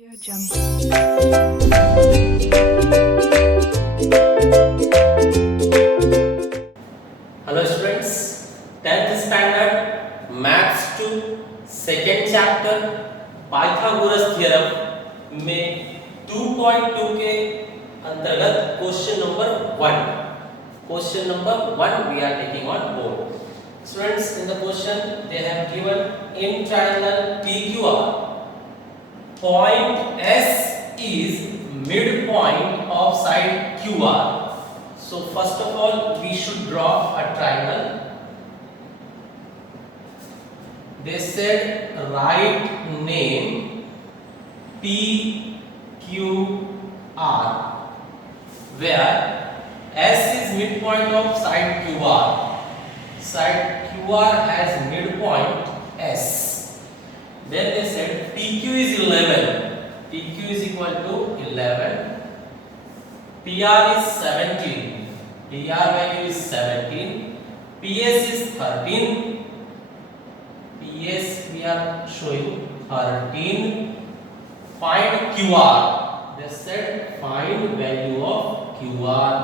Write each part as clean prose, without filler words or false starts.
Audio Jungle. Hello students, 10th standard maths 2 second chapter Pythagoras theorem में 2.2 के अंतर्गत question number 1 we are taking on board. Students, in the question they have given in triangle PQR, point S is midpoint of side QR. So first of all we should draw a triangle. They said write name PQR where S is midpoint of side QR. Side QR has midpoint S. Then they said PQ is 11. PQ is equal to 11. PR is 17. PR value is 17. PS is 13. PS we are showing 13. Find QR. They said find value of QR.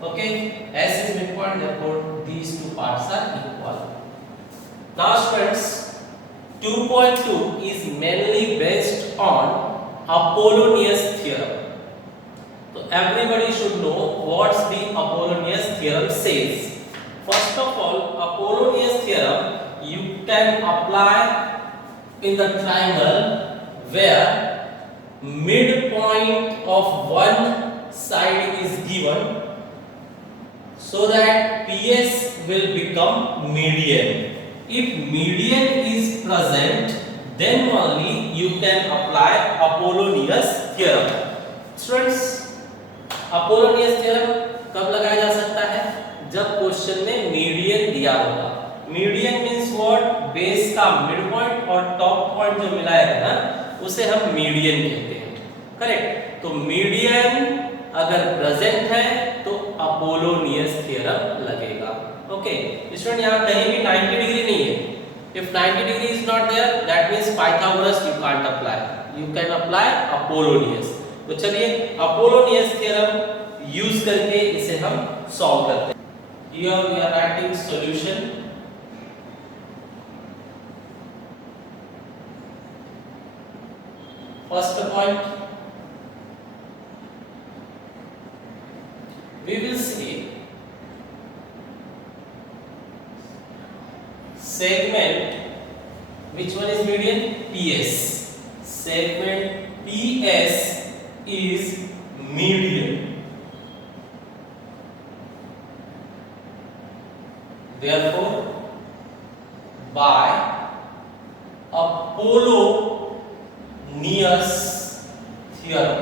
Okay. S is midpoint, therefore these two parts are equal. Now students, 2.2 is mainly based on Apollonius theorem. So everybody should know what the Apollonius theorem says. First of all, Apollonius theorem you can apply in the triangle where midpoint of one side is given so that PS will become median. If median is present, then only you can apply Apollonius theorem. Students, Apollonius theorem कब लगाया जा सकता है? जब question में median दिया होगा. Median means what? Base का मिड पॉइंट और टॉप पॉइंट जो मिलाएगा ना, उसे हम मीडियन कहते हैं. करेक्ट? तो मीडियन अगर प्रेजेंट है तो अपोलोनियस थ्योरम लगेगा. ओके स्टूडेंट, यहाँ कहीं भी 90 डिग्री नहीं है. If 90 degree is not there, that means Pythagoras you can't apply. You can apply Apollonius. तो चलिए अपोलोनियस थ्योरम यूज करके इसे हम सॉल्व करते हैं. Here we are writing solution. First point we will see segment, which one is median? PS. Segment PS is median. Therefore, by Apollonius theorem,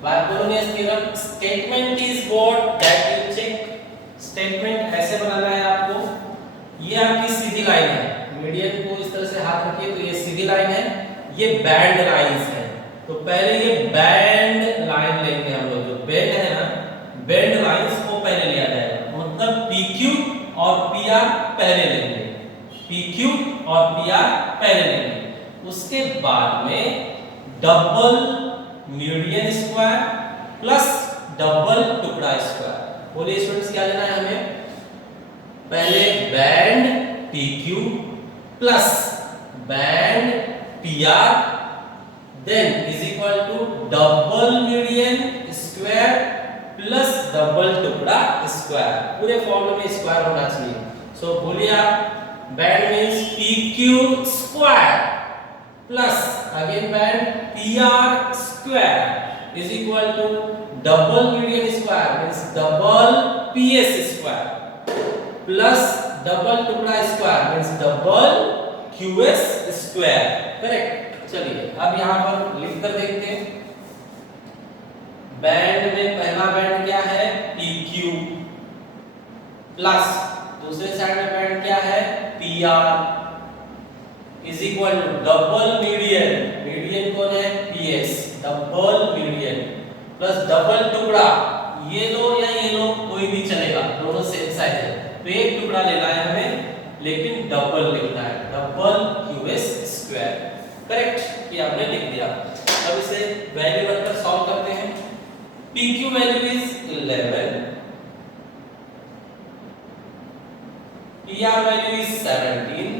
by Apollonius theorem, statement is what that you check. Statement ऐसे बनाना है आपको. ये आपकी सीधी line है. Median को इस तरह से हाथ रखिए तो ये सीधी लाइन है. ये बैंड लाइंस है. तो पहले ये बैंड लाइन लेंगे हम लोग. जो बैंड है ना, बैंड लाइंस को पहले लिया जाएगा. मतलब PQ और PR पहले लेंगे. PQ और PR पहले लेंगे. उसके बाद में double median square plus double टुकड़ा स्क्वायर. बोलिए स्टूडेंट्स, क्या लेना है हमें? पहले band PQ plus band PR then is equal to double median square plus double टुकड़ा स्क्वायर. पूरे फॉर्मूले में स्क्वायर होना चाहिए. सो बोलिए आप, band means PQ square plus again band PR square is equal to double median square means double PS square plus double टुकड़ा square means double QS square. Correct? चलिए अब यहां पर लिखकर देखते हैं. बैंड में पहला बैंड क्या है? PQ प्लस दूसरे साइड में बैंड क्या है? PR is equal to double median. Median कौन है? PS. Double median plus double टुकड़ा. ये लो या ये लो, कोई भी चलेगा, दोनों सेम साइज है. तो एक टुकड़ा लेना है हमें, लेकिन डबल लिखना है. डबल QS करेक्ट, ये हमने लिख दिया। अब इसे वैल्यू रखकर सॉल्व करते हैं। PQ value is 11, PR value is 17,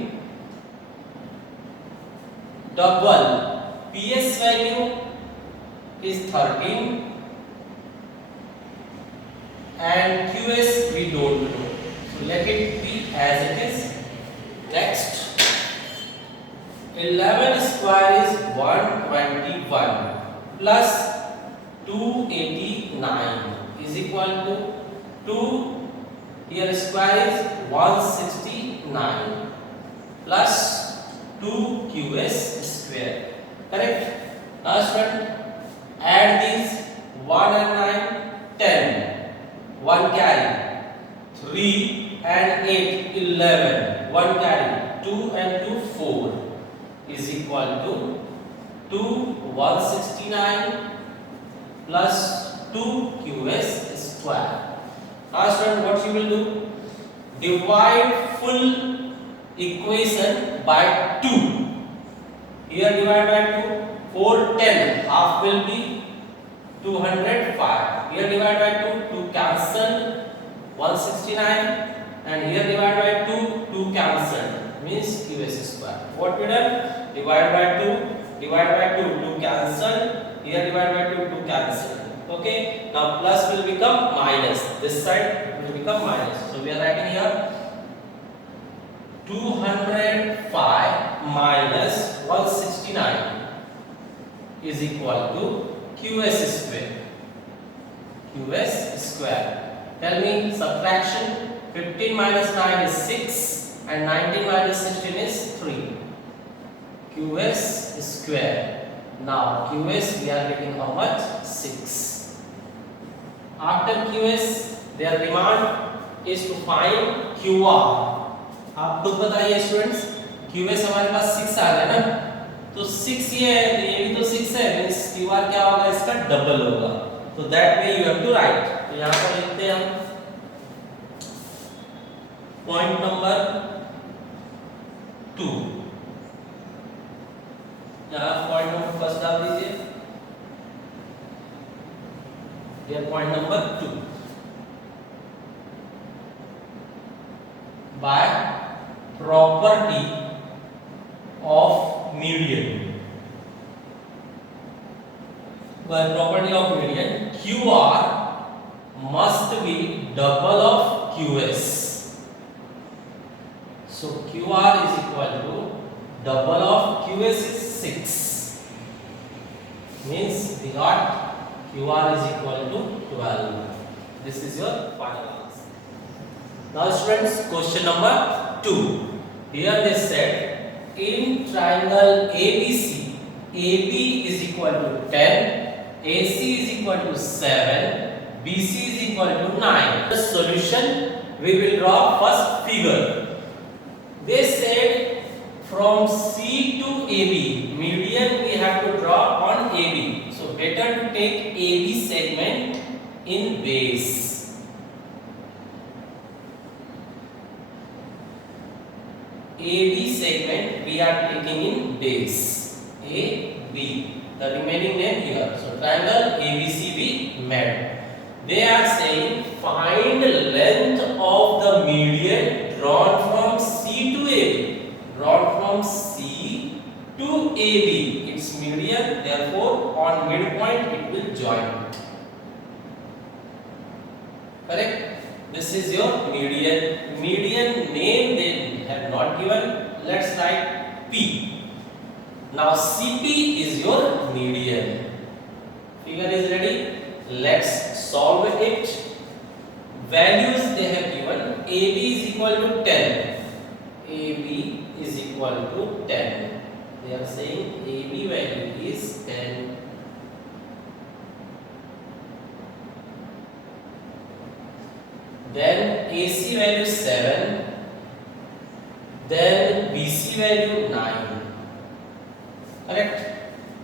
double PS value is 13 and QS we don't know, so let it be as it is. Next, 11 square is 121 plus 289 is equal to 2, here square is 169 plus 2QS square, correct? Now student, add these 1 and 9, 10, 1 carry, 3 and 8, 11, 1 carry, 2 and 2, 4 is equal to 2, 169 plus 2 QS square. Now student, what you will do? Divide full equation by 2. Here divide by 2. 4, 10, half will be 205. Here divide by 2, 2 cancel, 169, and here divide by 2, 2 cancel, means QS square. What we done? Divide by 2, divide by 2, 2 cancel, here divide by 2, 2 cancel. Okay, now plus will become minus, this side will become minus. So we are writing here 205 minus 169 is equal to QS square. QS square. Tell me subtraction. 15 minus 9 is 6 and 19 minus 16 is 3. QS square. Now QS we are getting how much? 6. After QS their demand is to find QR. आप खुद बताइए students, QS हमारे पास 6 आ गया ना, तो 6 ये है, तो ये भी तो 6 है, मींस QR क्या होगा, इसका डबल होगा। तो that way you have to write. तो यहां पर लिखते हैं हम पॉइंट नंबर 2, यहां पॉइंट नंबर फर्स्ट डाल दीजिए, ये point number 2। By property of median, by property of median, QR must be double of QS. So QR is equal to double of QS is 6, means we got QR is equal to 12. This is your final answer. Now students, question number 2. Here they said in triangle ABC, AB is equal to 10, AC is equal to 7, BC is equal to 9. The solution, we will draw first figure. They said from C to AB, median we have to draw on AB. So better to take AB segment in base. AB segment we are taking in base, AB, the remaining name here. So triangle ABC we made. They are saying find length of the median drawn from C to AB. Drawn from C to AB. Its median, therefore on midpoint it will join. Correct? This is your median. Median name they have not given. Let's write P. Now CP is your median. Figure is ready. Let's solve it. Values they have given. AB is equal to 10. AB is equal to 10. They are saying AB value is 10. Then AC value 7, then BC value 9. Correct?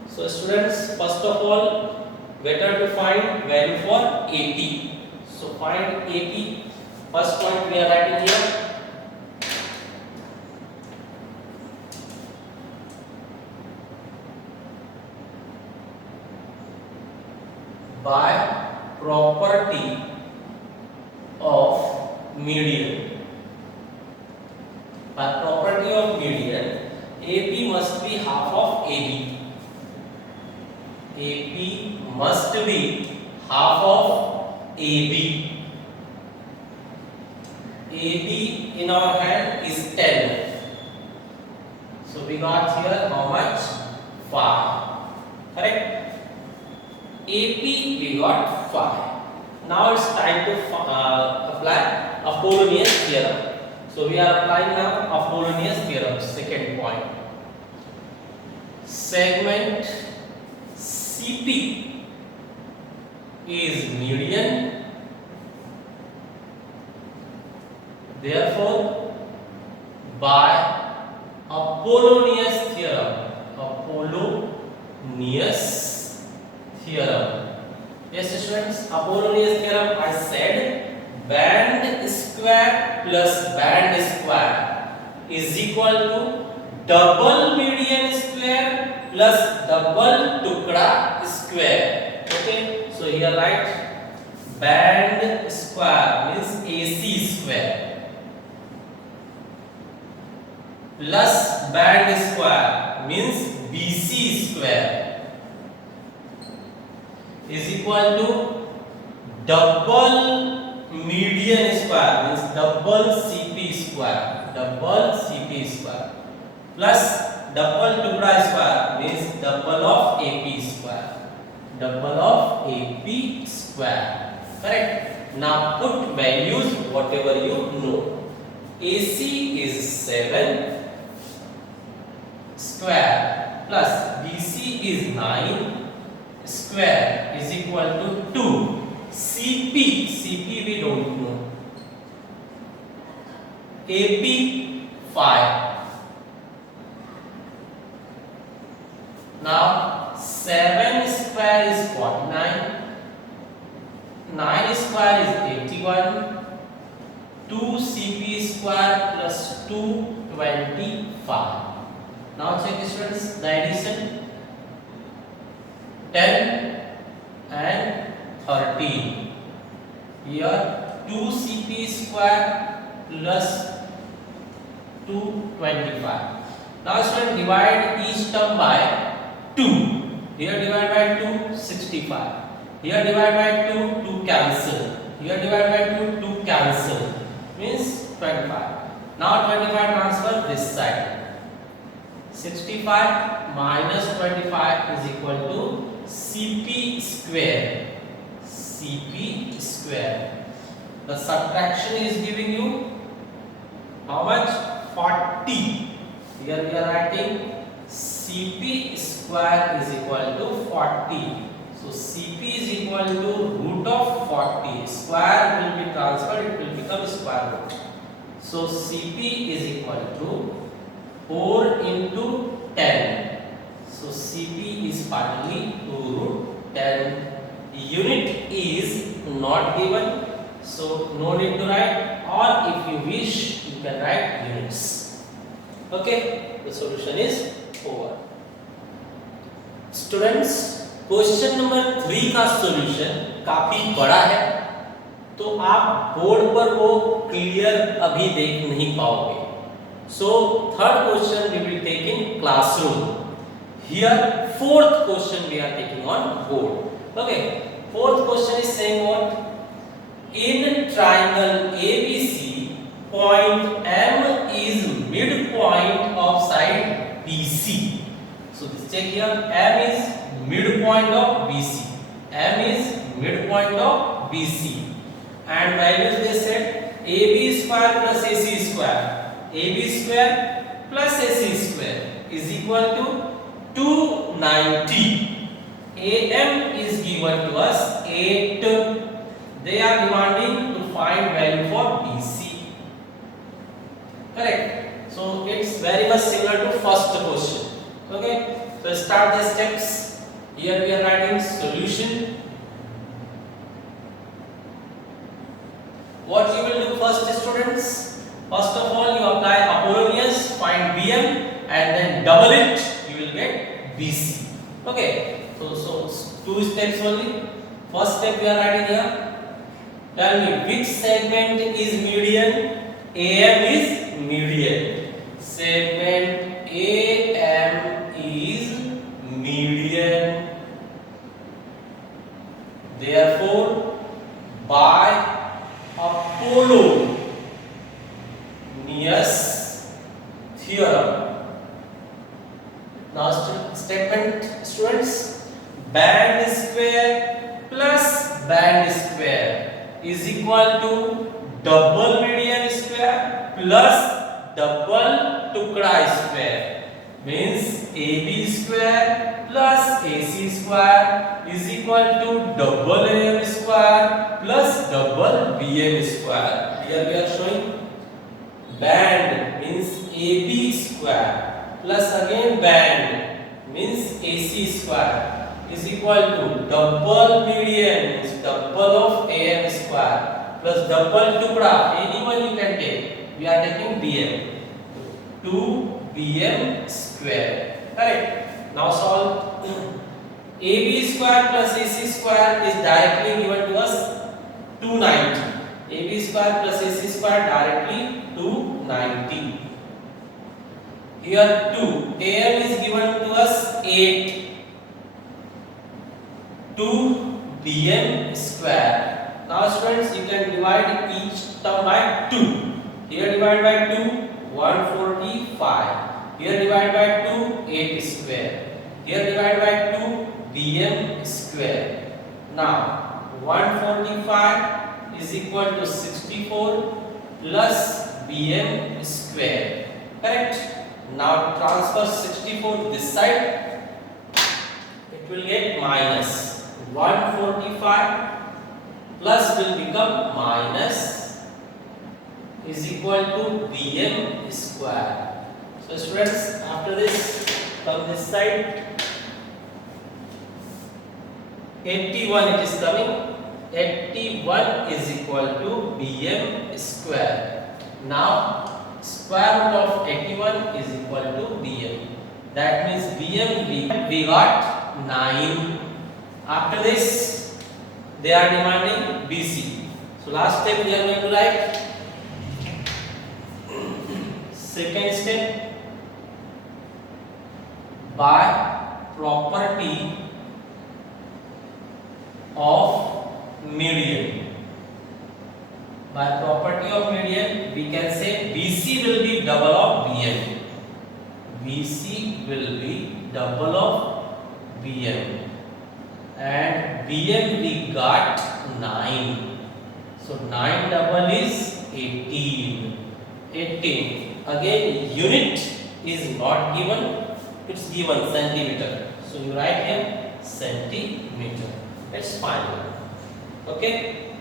So students, first of all, better to find value for AP. So find AP. First point we are writing here. by property of median. By property of median, AP must be half of AB. AP must be half of AB. AB in our hand is 10. So we got here how much? 5. Correct? AP we got 5. Now it's time to apply Apollonius theorem. So we are applying now Apollonius theorem, second point. Segment CP is median. Therefore, by Apollonius theorem, yes students, Apollonius theorem I said band square plus band square is equal to double median square plus double tukda square. Okay, so here write band square means AC square plus band square means BC square is equal to double median square means double CP square plus double tukda square means double of AP square. Correct? Now put values whatever you know. AC is 7 square plus BC is 9 square is equal to 2. CP we don't know. AP 5. Now 7 square is 49. 9 square is 81. 2 CP square plus 2 25. Now check students the addition 10 and 13. Here 2 CP square plus 225. Now students divide each term by 2. Here divide by 2 65. Here divide by 2 cancel. Here divide by 2 cancel means 25. Now 25 transfer this side. 65 minus 25 is equal to CP square. The subtraction is giving you how much? 40. Here we are writing CP square is equal to 40. So CP is equal to root of 40. Square will be transferred, it will become square root. So CP is equal to 4 into 10. So CP is partly 2 root 10. Unit is not given, so no need to write, or if you wish you can write units. Okay, the solution is over. Students, question number 3 का solution काफी बड़ा है, तो आप board पर वो clear अभी देख नहीं पाओगे. So third question we will take in classroom. Here fourth question we are taking on board. Okay, fourth question is saying what? In triangle ABC, point M is midpoint of side BC. So this check here, M is midpoint of BC. M is midpoint of BC. And values they said AB square plus AC square. AB square plus AC square is equal to 290. AM is given to us 8. They are demanding to find value for BC. Correct. So it's very much similar to first question. Okay. So start the steps. Here we are writing solution. What you will do first, students? First of all, you apply Apollonius, find BM, and then double it, you will get BC. Okay, so 2 steps only. First step we are writing here. Tell me which segment is median? AM is median. Segment AM is median. Therefore, by Apollonius theorem. Now statement students, band square plus band square is equal to double median square plus double टुकड़ा square, means AB square plus AC square is equal to double AM square plus double BM square. Here we are showing band means AB square plus again band means AC square is equal to double median means double of AM square plus double टुकड़ा, anyone you can take, we are taking BM, 2BM square. Correct. Now solve. AB square plus AC square is directly given to us 290. AB square plus AC square directly 290. Here 2. AM is given to us 8. 2BM square. Now students, you can divide each term by 2. Here divide by 2, 145. Here divide by 2, 8 square. Here divide by 2, BM square. Now 145 is equal to 64 plus BM square. Correct. Now transfer 64 this side. It will get minus 145 plus will become minus is equal to BM square. So students, after this from this side 81 it is coming. 81 is equal to BM square. Now square root of 81 is equal to BM. That means BM we got 9. After this they are demanding BC. So last step we are going to write. Second step, by property of median. By property of median, we can say BC will be double of BM. BC will be double of BM. And BM we got 9. So 9 double is 18. 18. Again, unit is not given, it's given centimeter. So you write here centimeter. It's fine. Okay.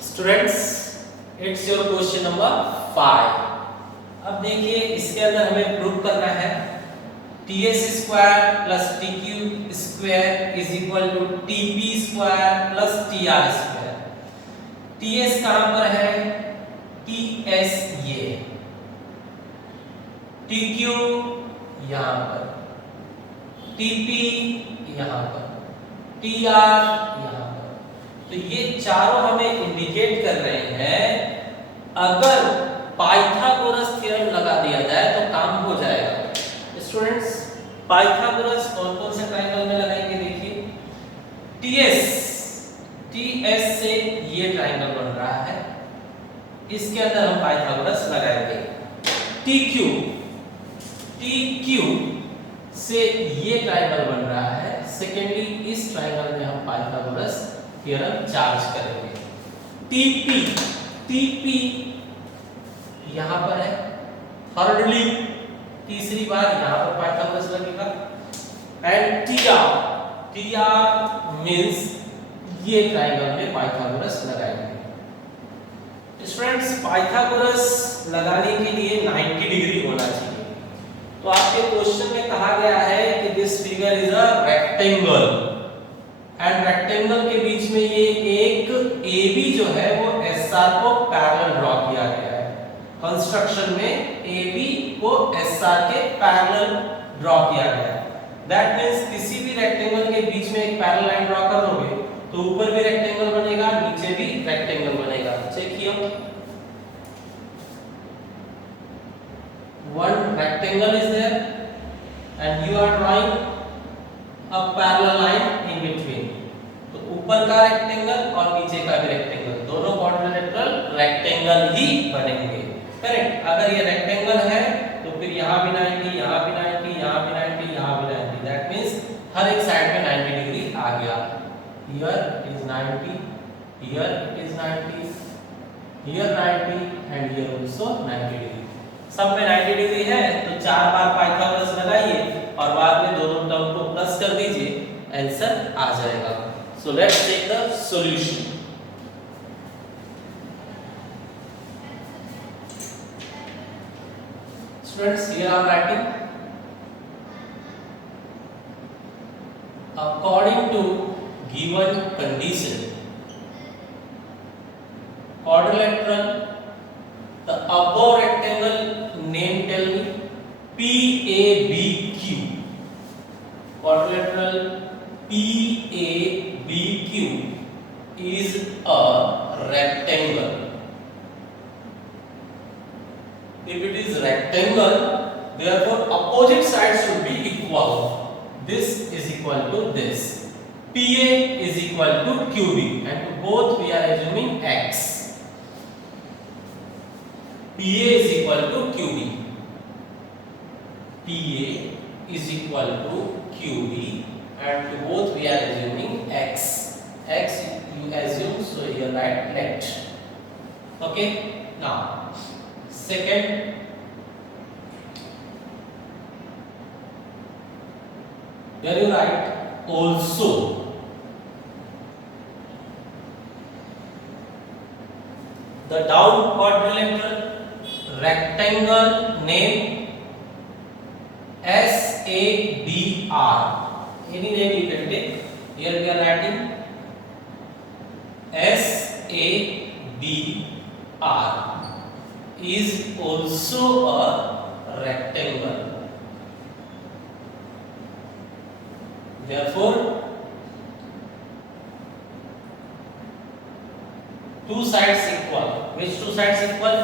Students, it's your question number 5. अब देखिए इसके अंदर हमें prove करना है TS square plus TQ square is equal to TP square plus TR square. TS कहां पर है? TS ये, TQ यहां पर, TP यहां पर, TR यहां पर। तो ये चारों हमें इंडिकेट कर रहे हैं अगर पाइथागोरस थ्योरम लगा दिया जाए तो काम हो जाएगा। स्टूडेंट्स, पाइथागोरस कौन कौन से ट्रायंगल में लगाएंगे? देखिए TS से ये ट्रायंगल बन रहा है, इसके अंदर हम पाइथागोरस लगाएंगे। TQ से ये ट्रायंगल बन रहा है, सेकेंडली इस ट्रायंगल में हम पाइथागोरस थ्योरम चार्ज करेंगे। TP यहां पर है, थर्डली तीसरी बार यहां पर पाइथागोरस लगेगा। एंड TR मींस ये ट्रायंगल में पाइथागोरस लगाएंगे। स्टूडेंट्स, पाइथागोरस लगाने के लिए 90 डिग्री होना चाहिए। तो आपके क्वेश्चन में कहा गया है कि this figure is a rectangle and rectangle के बीच में ये एक AB जो है वो SR को पैरेलल ड्रॉ किया गया है। कंस्ट्रक्शन में AB को SR के पैरेलल ड्रॉ किया गया है। दैट मींस किसी भी रेक्टेंगल के बीच में एक पैरेलल लाइन ड्रॉ कर दोगे तो ऊपर भी रेक्टेंगल बनेगा, नीचे भी रेक्टेंगल बनेगा। Check here, one rectangle is there and you are drawing a parallel line in between। तो ऊपर का रेक्टेंगल और नीचे का भी रेक्टेंगल, दोनों क्वाड्रिलेटरल रेक्टेंगल ही बनेंगे। करेक्ट। अगर ये रेक्टेंगल है तो फिर यहाँ भी 90, यहाँ भी 90, यहाँ भी 90, यहाँ भी 90। दैट मींस हर एक साइड में 90 डिग्री आ गया। Here it is 90, here it is 90, here 90 and here also 90 degree. सब में 90 डिग्री है तो 4 बार पाइथागोरस लगाइए और बाद में दोनों टर्म को प्लस कर दीजिए, आंसर आ जाएगा। So let's take the solution. Students, here I am writing according to given condition quadrilateral, the above rectangle name tell me PABQ, quadrilateral PABQ is a rectangle। If it is rectangle, therefore opposite sides should be equal। This is equal to this, PA is equal to QB, and to both we are assuming X। PA is equal to QB, PA is equal to QB, and to both we are assuming X। X you assume, so here write let। Okay, now second, here you write also। The down quadrilateral rectangle name SABR, any name you can take। Here we are writing SABR is also a rectangle। Therefore two sides equal। Which two sides equal?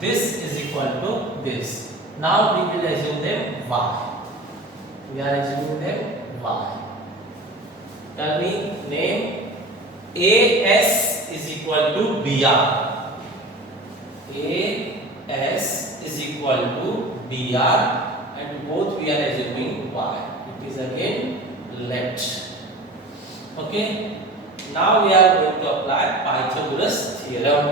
This is equal to this। Now we will assume them y। We are assuming them y। Tell me name AS is equal to BR। AS is equal to BR, and both we are assuming y। It is again let। Okay, now we are going to apply Pythagoras theorem।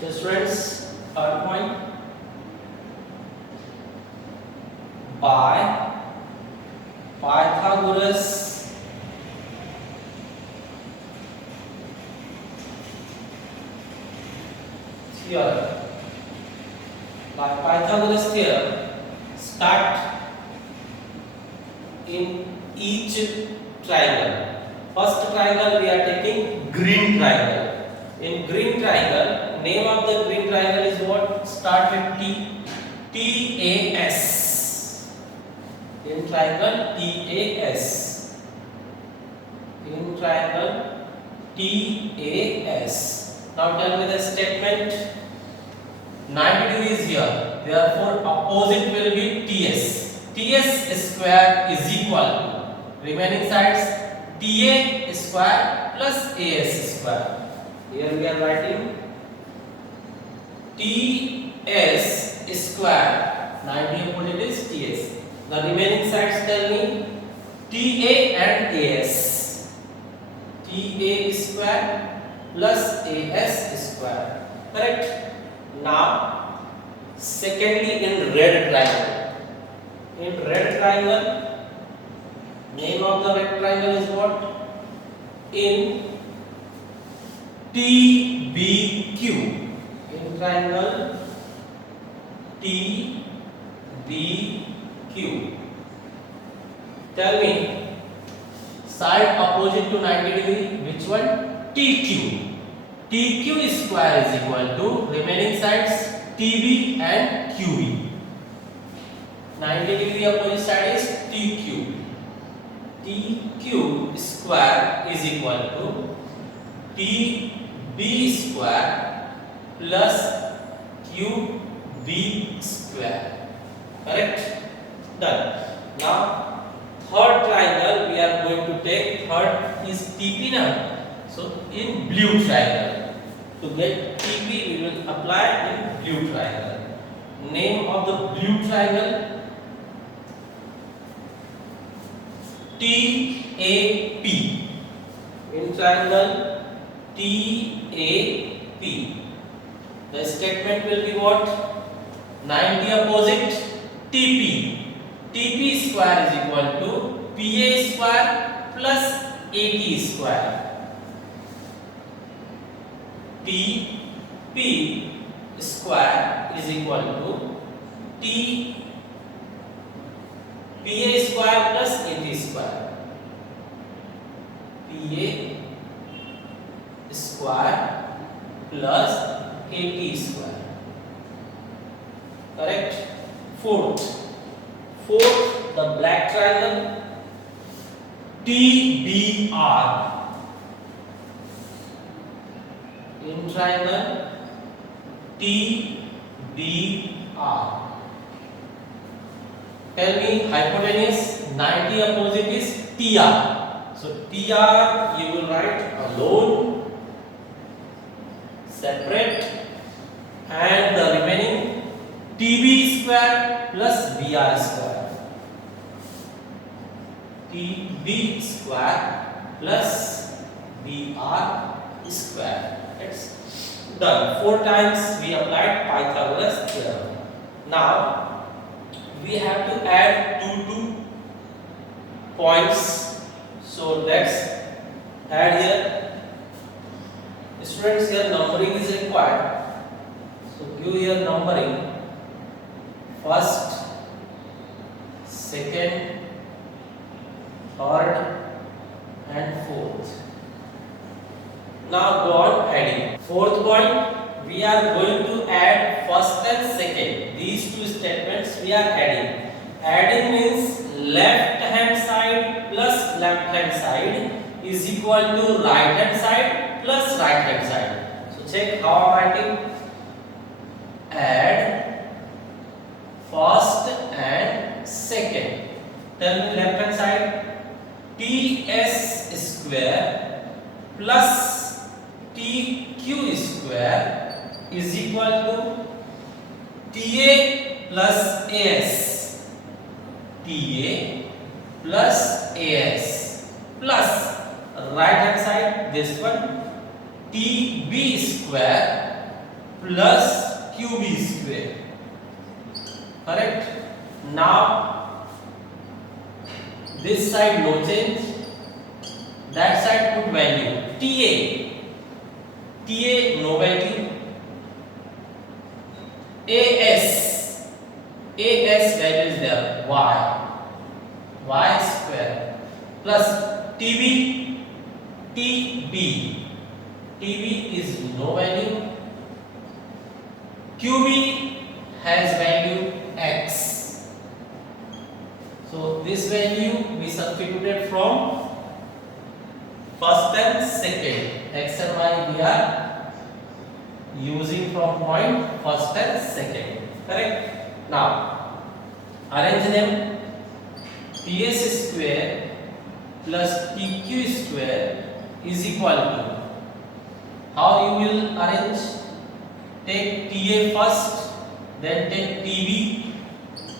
So students, third point, by Pythagoras theorem, by Pythagoras theorem, start in each triangle। First triangle we are taking green triangle। In green triangle, name of the green triangle is what? Start with T, TAS। In triangle TAS, in triangle TAS। Now tell me the statement। 90 degrees here, therefore opposite will be TS। TS square is equal to remaining sides TA square plus AS square। Here we are writing TS square, 90 opposite is TS। The remaining sides tell me TA and AS। TA square plus AS square, correct? Now secondly, in red triangle, in red triangle, name of the red triangle is what? In TBQ, in triangle TBQ, tell me side opposite to 90 degree, which one? TQ। TQ square is equal to remaining sides TB and QB. 90 degree opposite side is TQ. TQ square is equal to TB square plus QB square. Correct? Done. Now third triangle we are going to take. Third is TP now. So in blue triangle, to get TP we will apply in blue triangle. Name of the blue triangle TAP. In triangle TAP, the statement will be what? 90 opposite TP. TP square is equal to PA square plus AT square. TP square is equal to PA square plus AT square. PA square plus AT square. Correct? Fourth, the black triangle TBR. In triangle TBR. Tell me hypotenuse 90 opposite is TR. So TR you will write alone, separate, and the remaining TB square plus BR square. TB square plus BR square. It's done. 4 times we applied Pythagoras theorem. Now we have to add 2 points. So let's add here. Students, here numbering is required. So give here numbering. First, second, third, and fourth. Now go on adding. Fourth point, we are going to add first and second. These two statements we are adding. Adding means left hand side plus left hand side is equal to right hand side plus right hand side. So check how I am writing. Add first and second. Tell me left hand side. TS square plus TQ square is equal to TA plus AS. TA plus AS plus right hand side this one TB square plus QB square. Correct? Now this side no change, that side put value. TA no value. AS value is there, y square plus TB is no value. QB has value x. So this value we substituted from first and second. X and y we are using from point first and second. Correct? Now arrange them. PS square plus PQ square is equal to, how you will arrange? Take TA first, then take TB,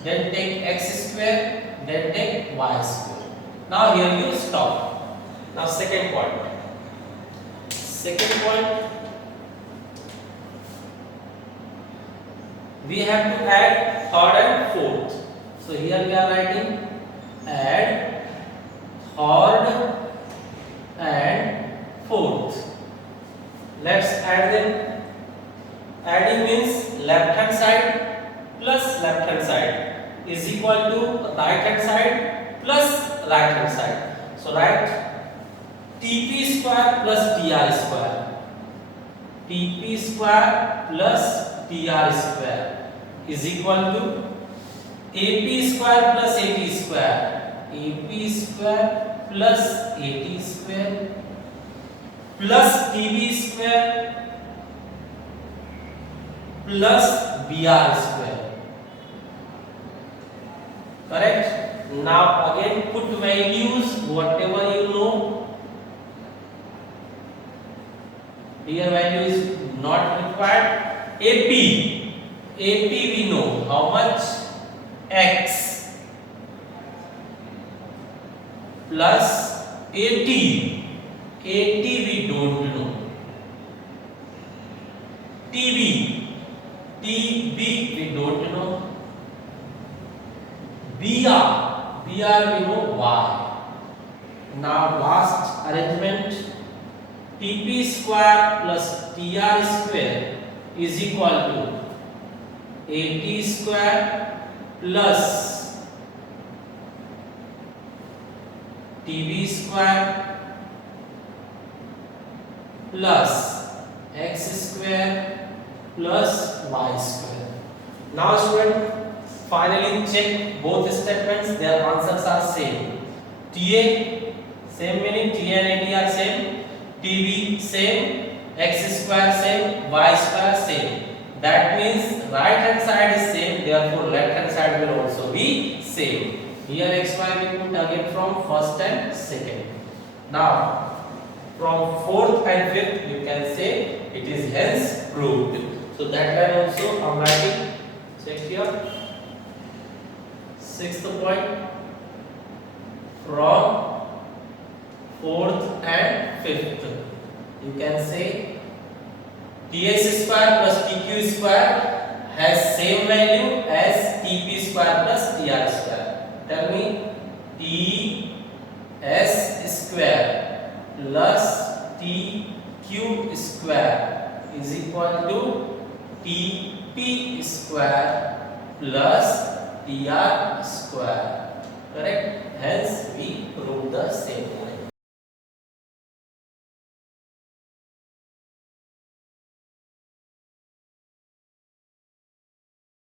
then take x square, then take y square. Now here you stop. Now second point. We have to add third and fourth. So here we are writing add third and fourth. Let's add them. Adding means left hand side plus left hand side is equal to right hand side plus right hand side. So write TP square plus TR square. TP square plus TR square is equal to AP square plus AT square. AP square plus AT square plus TB square plus BR square. Correct? Now again put values whatever you know. Here value is not required. AP we know how much, X plus AT we don't know. TB we don't know. BR we know Y. Now last arrangement, TP square plus TR square is equal to AT square plus TB square plus X square plus Y square. Now student, finally check both statements, their answers are same. TA same meaning, TA and AT are same, TB same, X square same, Y square same. That means right hand side is same, therefore left hand side will also be same. Here xy we put again from first and second. Now from fourth and fifth you can say it is hence proved. So that line also I'm writing. Check here. Sixth point, from fourth and fifth you can say TS square plus TQ square has same value as TP square plus TR square. Tell me, TS square plus TQ square is equal to TP square plus TR square. Correct? Hence we prove the same.